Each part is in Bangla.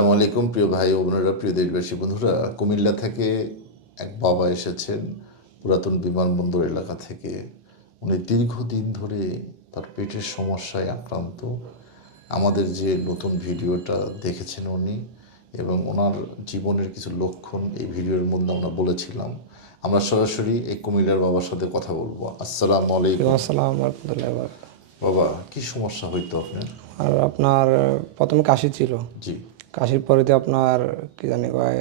আসসালামু আলাইকুম প্রিয় ভাই ও বোনেরা প্রিয় দেশবাসী বন্ধুরা। কুমিল্লা থেকে এক বাবা এসেছেন পুরাতন বিমানবন্দর এলাকা থেকে। উনি দীর্ঘদিন ধরে তার পেটের সমস্যায় আক্রান্ত। আমাদের যে নতুন ভিডিওটা দেখেছেন উনি এবং ওনার জীবনের কিছু লক্ষণ এই ভিডিওর মধ্যে আমরা বলেছিলাম। আমরা সরাসরি এই কুমিল্লার বাবার সাথে কথা বলব। আসসালামু আলাইকুম। আসসালাম বাবা কি সমস্যা হইতো আপনার? আর আপনার প্রথমে কাশি ছিল। জি। কাশির পরে দিয়ে আপনার কি জানি কয়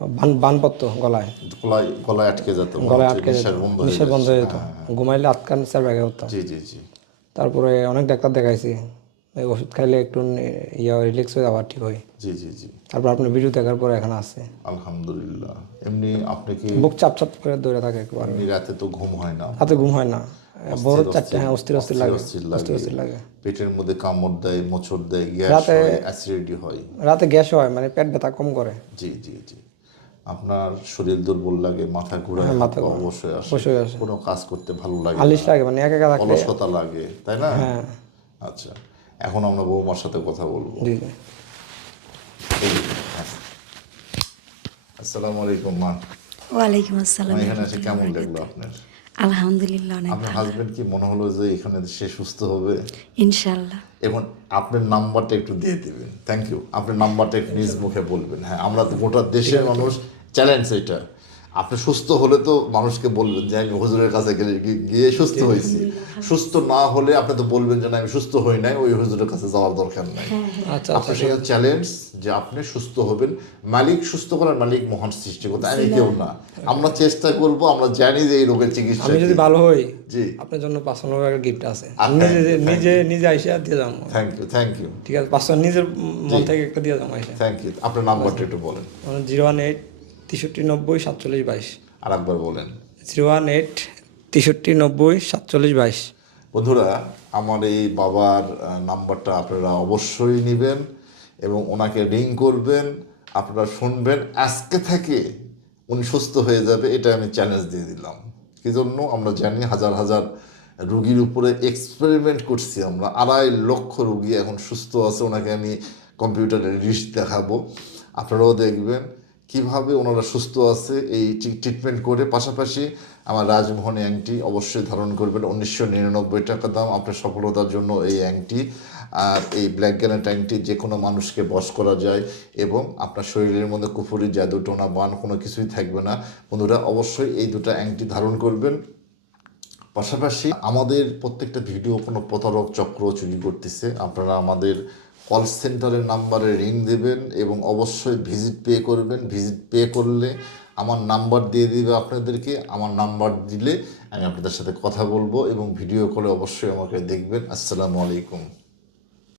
বান বানপত্র গলায়। গলায় গলায় আটকে যেত। গলায় আটকে যেত নিঃশ্বাস বন্ধ হয়ে বন্ধ হয়ে যেত ঘুমাইলে আটকান চার ব্যাগে জি জি জি। তারপরে অনেক ডাক্তার দেখাইছি ওষুধ খাইলে একটু ইয়া রিল্যাক্স হয়ে আবার ঠিক হয়। জি জি জি। তারপর আপনার ভিডিও দেখার পরে এখানে আছে। আলহামদুলিল্লাহ। এমনি আপনি কি বুক চাপ চাপ করে দৌড়ে থাকে একবার। রাতে তো ঘুম হয় না। হাতে ঘুম হয় না। বড় চারটে হ্যাঁ অস্থির অস্থির লাগে অস্থির অস্থির লাগে। পেটের মধ্যে কামড় দেয় মোচড় দেয় গ্যাস রাতে- অ্যাসিডিটি হয়। রাতে গ্যাস হয় মানে পেট ব্যথা কম করে। জি জি জি। আপনার শরীর দুর্বল লাগে মাথা ঘোরায় হ্যাঁ, মাথা। অবশ্যই আসে। কোনো কাজ করতে ভালো লাগে আলিশ লাগে মানে একা একা অলসতা লাগে তাই না? হ্যাঁ। আচ্ছা এখন আমরা বৌমার সাথে কথা বলব। হ্যাঁ। আসসালামু আলাইকুম মা। ওয়ালাইকুম আসসালাম। এখানে এসে কেমন লাগল আপনার? আলহামদুলিল্লাহ অনেক আপনার হাজবেন্ড কি মনে হলো যে এখানে সে সুস্থ হবে? ইনশাআল্লাহ। এবং আপনার নাম্বারটা একটু দিয়ে দিবেন। থ্যাংক ইউ আপনার নাম্বারটা একটু নিজ মুখে বলবেন। হ্যাঁ আমরা তো গোটা দেশের মানুষ। চ্যালেঞ্জ এটা। আপনি সুস্থ হলে তো মানুষকে বলবেন যে আমি হুজুরের কাছে গেলে গিয়ে সুস্থ হয়েছি। সুস্থ না হলে আপনি তো বলবেন যে না আমি সুস্থ হই নাই ওই হুজুরের কাছে যাওয়ার দরকার নাই। আচ্ছা আপনার সাথে চ্যালেঞ্জ যে আপনি সুস্থ হবেন। মালিক সুস্থ করার মালিক মহান সৃষ্টি সৃষ্টিকর্তা আমি কেউ না। আমরা চেষ্টা করব আমরা জানি যে এই রোগের চিকিৎসা আমি যদি ভালো হই জি। আপনার জন্য পাঁচশো টাকার গিফট আছে। আচ্ছা, নিজে নিজে আইসে আইসা দিয়ে যাব। থ্যাংক ইউ থ্যাংক ইউ ঠিক আছে পাঁচশো নিজের মন থেকে একটা দিয়ে যাব আইসা। থ্যাংক ইউ আপনার নাম্বারটা একটু বলেন। জিরো ওয়ান এইট তেষট্টি নব্বই সাতচল্লিশ বাইশ। আর একবার বলেন। জিরো ওয়ান এইট তেষট্টি নব্বই সাতচল্লিশ বাইশ। বন্ধুরা আমার এই বাবার নাম্বারটা আপনারা অবশ্যই নেবেন এবং ওনাকে রিং করবেন আপনারা শুনবেন। আজকে থেকে উনি সুস্থ হয়ে যাবে এটা আমি চ্যালেঞ্জ দিয়ে দিলাম। কি জন্য? আমরা জানি হাজার হাজার রুগীর উপরে এক্সপেরিমেন্ট করছি আমরা। আড়াই লক্ষ রুগী এখন সুস্থ আছে ওনাকে আমি কম্পিউটারে লিস্ট দেখাবো। আপনারাও দেখবেন। কীভাবে ওনারা সুস্থ আছে এই ট্রিটমেন্ট করে, পাশাপাশি আমার রাজমোহন অ্যাংটি অবশ্যই ধারণ করবেন। উনিশশো নিরানব্বই টাকা দাম, আপনার সফলতার জন্য এই অ্যাংটি। আর এই ব্ল্যাক গ্যানেট অ্যাংটি যে কোনো মানুষকে বশ করা যায় এবং আপনার শরীরের মধ্যে কুফুরি, জাদু, টোনা, বান কোনো কিছুই থাকবে না। বন্ধুরা, অবশ্যই এই দুটো অ্যাংটি ধারণ করবেন। পাশাপাশি আমাদের প্রত্যেকটা ভিডিও কোনো প্রতারক চক্র চুরি করতেছে। আপনারা আমাদের কল সেন্টারের নাম্বারে রিং দেবেন এবং অবশ্যই ভিজিট পে করবেন। ভিজিট পে করলে আমার নাম্বার দিয়ে দেবে আপনাদেরকে। আমার নাম্বার দিলে আমি আপনাদের সাথে কথা বলব এবং ভিডিও কলে অবশ্যই আমাকে দেখবেন। আসসালামু আলাইকুম।